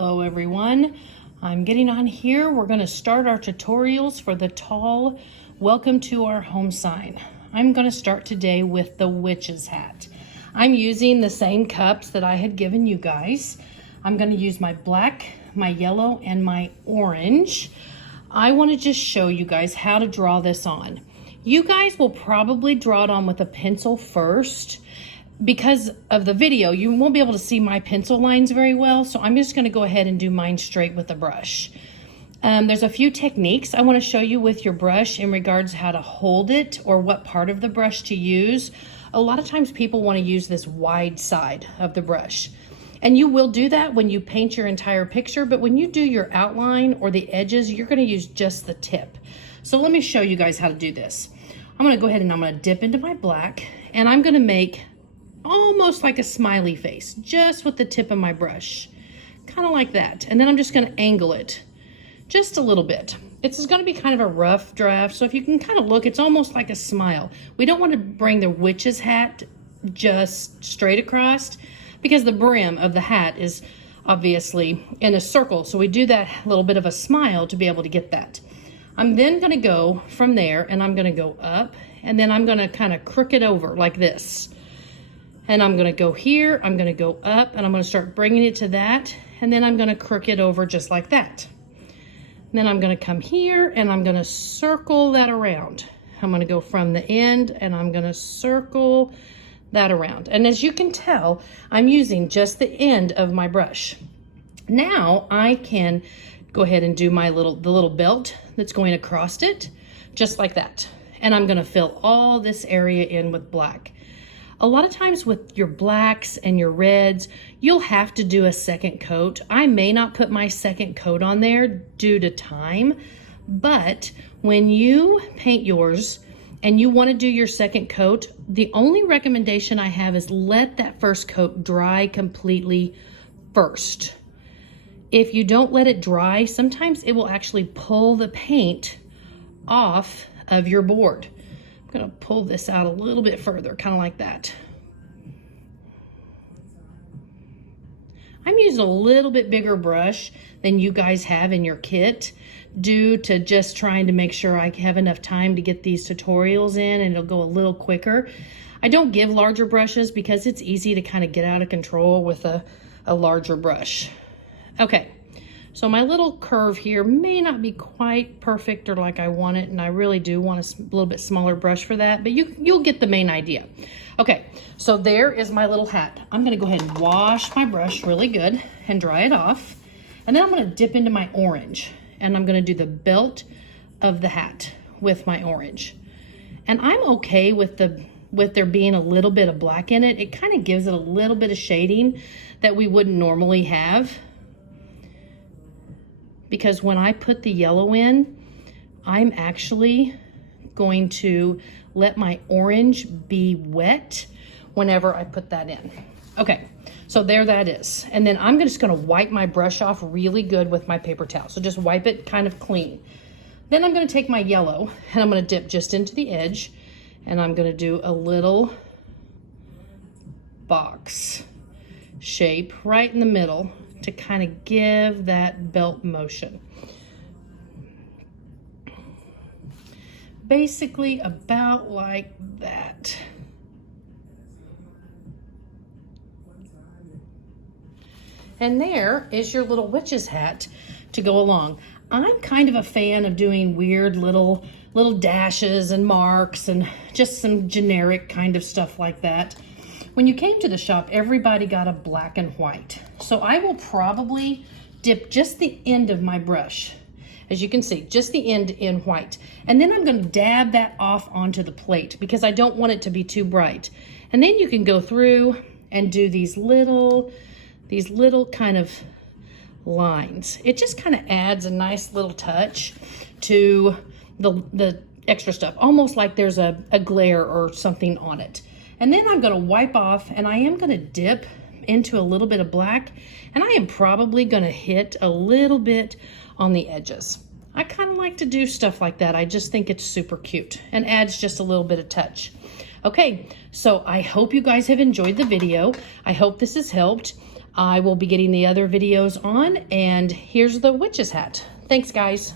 Hello everyone, I'm getting on here. We're going to start our tutorials for the tall welcome to our home sign. I'm going to start today with the witch's hat. I'm using the same cups that I had given you guys. I'm going to use my black, my yellow, and my orange. I want to just show you guys how to draw this on. You guys will probably draw it on with a pencil first. Because of the video, you won't be able to see my pencil lines very well, so I'm just going to go ahead and do mine straight with the brush. There's a few techniques I want to show you with your brush in regards how to hold it or what part of the brush to use. A lot of times people want to use this wide side of the brush. And you will do that when you paint your entire picture, but when you do your outline or the edges, you're going to use just the tip. So let me show you guys how to do this. I'm going to go ahead and I'm going to dip into my black, and I'm going to make almost like a smiley face, just with the tip of my brush, kind of like that. And then I'm just going to angle it just a little bit. It's going to be kind of a rough draft, so if you can kind of look, it's almost like a smile. We don't want to bring the witch's hat just straight across because the brim of the hat is obviously in a circle, so we do that little bit of a smile to be able to get that. I'm then going to go from there, and I'm going to go up, and then I'm going to kind of crook it over like this. And I'm going to go here, I'm going to go up, and I'm going to start bringing it to that, and then I'm going to crook it over just like that. And then I'm going to come here, and I'm going to circle that around. I'm going to go from the end, and I'm going to circle that around. And as you can tell, I'm using just the end of my brush. Now I can go ahead and do my the little belt that's going across it, just like that. And I'm going to fill all this area in with black. A lot of times with your blacks and your reds, you'll have to do a second coat. I may not put my second coat on there due to time, but when you paint yours and you want to do your second coat, the only recommendation I have is let that first coat dry completely first. If you don't let it dry, sometimes it will actually pull the paint off of your board. I'm going to pull this out a little bit further, kind of like that. I'm using a little bit bigger brush than you guys have in your kit due to just trying to make sure I have enough time to get these tutorials in and it'll go a little quicker. I don't give larger brushes because it's easy to kind of get out of control with a larger brush. Okay. So my little curve here may not be quite perfect or like I want it, and I really do want a little bit smaller brush for that, but you'll get the main idea. Okay, so there is my little hat. I'm gonna go ahead and wash my brush really good and dry it off, and then I'm gonna dip into my orange, and I'm gonna do the belt of the hat with my orange. And I'm okay with there being a little bit of black in it. It kind of gives it a little bit of shading that we wouldn't normally have. Because when I put the yellow in, I'm actually going to let my orange be wet whenever I put that in. Okay, so there that is. And then I'm just gonna wipe my brush off really good with my paper towel. So just wipe it kind of clean. Then I'm gonna take my yellow and I'm gonna dip just into the edge, and I'm gonna do a little box shape right in the middle to kind of give that belt motion. Basically about like that. And there is your little witch's hat to go along. I'm kind of a fan of doing weird little dashes and marks and just some generic kind of stuff like that. When you came to the shop, everybody got a black and white. So I will probably dip just the end of my brush. As you can see, just the end in white. And then I'm going to dab that off onto the plate because I don't want it to be too bright. And then you can go through and do these little kind of lines. It just kind of adds a nice little touch to the extra stuff, almost like there's a glare or something on it. And then I'm going to wipe off, and I am going to dip into a little bit of black, and I am probably going to hit a little bit on the edges. I kind of like to do stuff like that. I just think it's super cute and adds just a little bit of touch. Okay, so I hope you guys have enjoyed the video. I hope this has helped. I will be getting the other videos on, and here's the witch's hat. Thanks, guys.